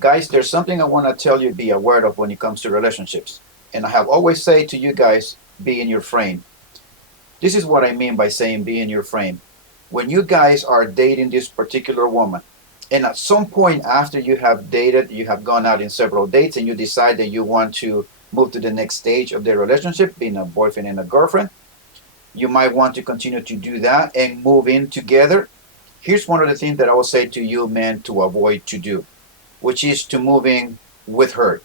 Guys, there's something I want to tell you, be aware of when it comes to relationships. And I have always said to you guys, be in your frame. This is what I mean by saying be in your frame. When you guys are dating this particular woman, and at some point after you have dated, you have gone out in several dates, and you decide that you want to move to the next stage of the relationship, being a boyfriend and a girlfriend, you might want to continue to do that and move in together. Here's one of the things that I will say to you, men, to avoid to do, which is to move in with her.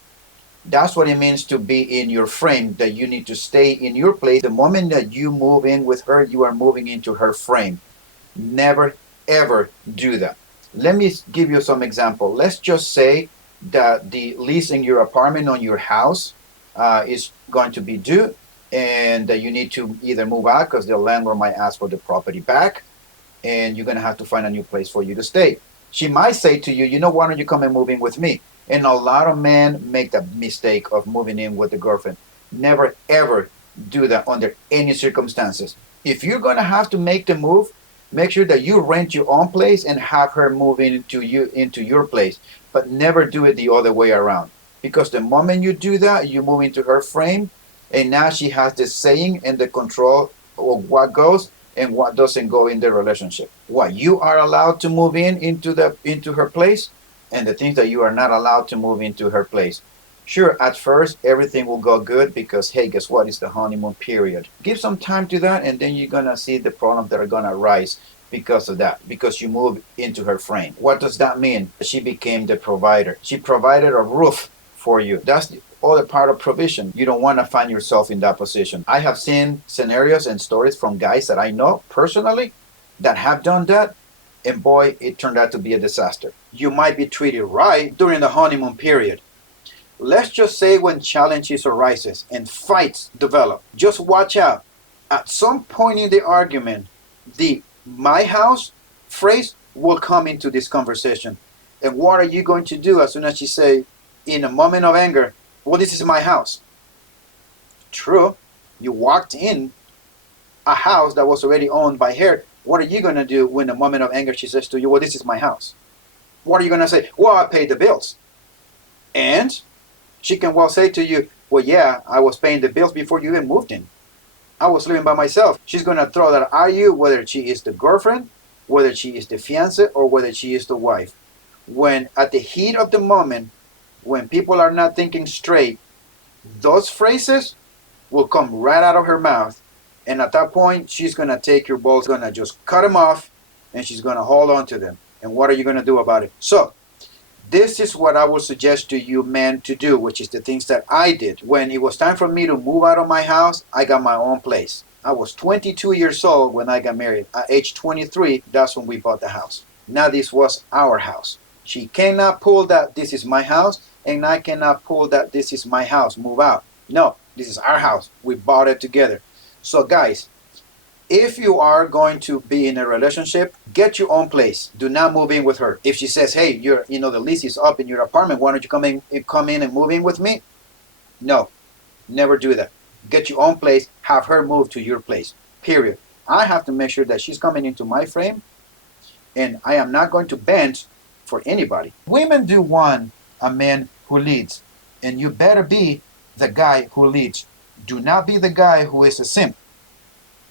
That's what it means to be in your frame, that you need to stay in your place. The moment that you move in with her, you are moving into her frame. Never, ever do that. Let me give you some example. Let's just say that the lease in your apartment on your house is going to be due, and that you need to either move out because the landlord might ask for the property back, and you're going to have to find a new place for you to stay. She might say to you, you know, why don't you come and move in with me? And a lot of men make the mistake of moving in with the girlfriend. Never, ever do that under any circumstances. If you're going to have to make the move, make sure that you rent your own place and have her move into your place, but never do it the other way around. Because the moment you do that, you move into her frame, and now she has the saying and the control of what goes and what doesn't go in the relationship. What you are allowed to move into her place, and the things that you are not allowed to move into her place. Sure, at first everything will go good because, hey, guess what? It's the honeymoon period. Give some time to that, and then you're gonna see the problems that are gonna arise because of that, because you move into her frame. What does that mean? She became the provider. She provided a roof for you. That's the other part of provision. You don't want to find yourself in that position. I have seen scenarios and stories from guys that I know personally that have done that, and boy, it turned out to be a disaster. You might be treated right during the honeymoon period. Let's just say when challenges arises and fights develop, just watch out. At some point in the argument, the "my house" phrase will come into this conversation. And what are you going to do as soon as she say, in a moment of anger, well, this is my house? True, you walked in a house that was already owned by her. What are you going to do when, in a moment of anger, she says to you, well, this is my house? What are you going to say? Well, I paid the bills. And she can well say to you, well, yeah, I was paying the bills before you even moved in. I was living by myself. She's going to throw that at you, whether she is the girlfriend, whether she is the fiancé, or whether she is the wife. When at the heat of the moment, when people are not thinking straight, those phrases will come right out of her mouth. And at that point, she's going to take your balls, going to just cut them off, and she's going to hold on to them. And what are you going to do about it? So, this is what I would suggest to you men to do, which is the things that I did. When it was time for me to move out of my house, I got my own place. I was 22 years old when I got married. At age 23, that's when we bought the house. Now this was our house. She cannot pull that this is my house, and I cannot pull that this is my house, move out. No, this is our house. We bought it together. So guys, if you are going to be in a relationship, get your own place. Do not move in with her. If she says, hey, the lease is up in your apartment, why don't you come in and move in with me? No, never do that. Get your own place, have her move to your place, period. I have to make sure that she's coming into my frame, and I am not going to bend for anybody. Women do want a man who leads, and you better be the guy who leads. Do not be the guy who is a simp.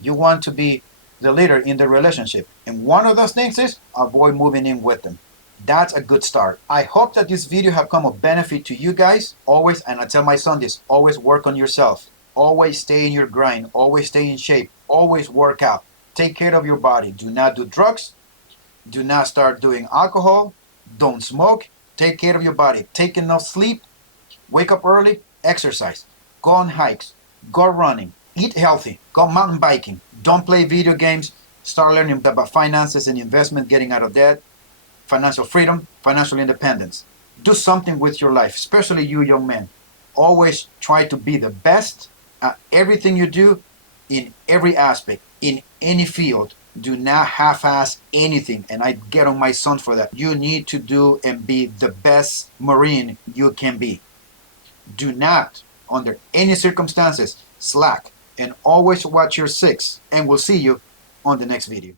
You want to be the leader in the relationship. And one of those things is avoid moving in with them. That's a good start. I hope that this video have come of benefit to you guys. Always, and I tell my son this, always work on yourself. Always stay in your grind. Always stay in shape. Always work out. Take care of your body. Do not do drugs. Do not start doing alcohol. Don't smoke. Take care of your body. Take enough sleep. Wake up early. Exercise. Go on hikes. Go running. Eat healthy. Go mountain biking. Don't play video games. Start learning about finances and investment, getting out of debt, financial freedom, financial independence. Do something with your life, especially you young men. Always try to be the best at everything you do in every aspect, in any field. Do not half-ass anything, and I get on my son for that. You need to do and be the best Marine you can be. Do not, under any circumstances, slack, and always watch your six. And we'll see you on the next video.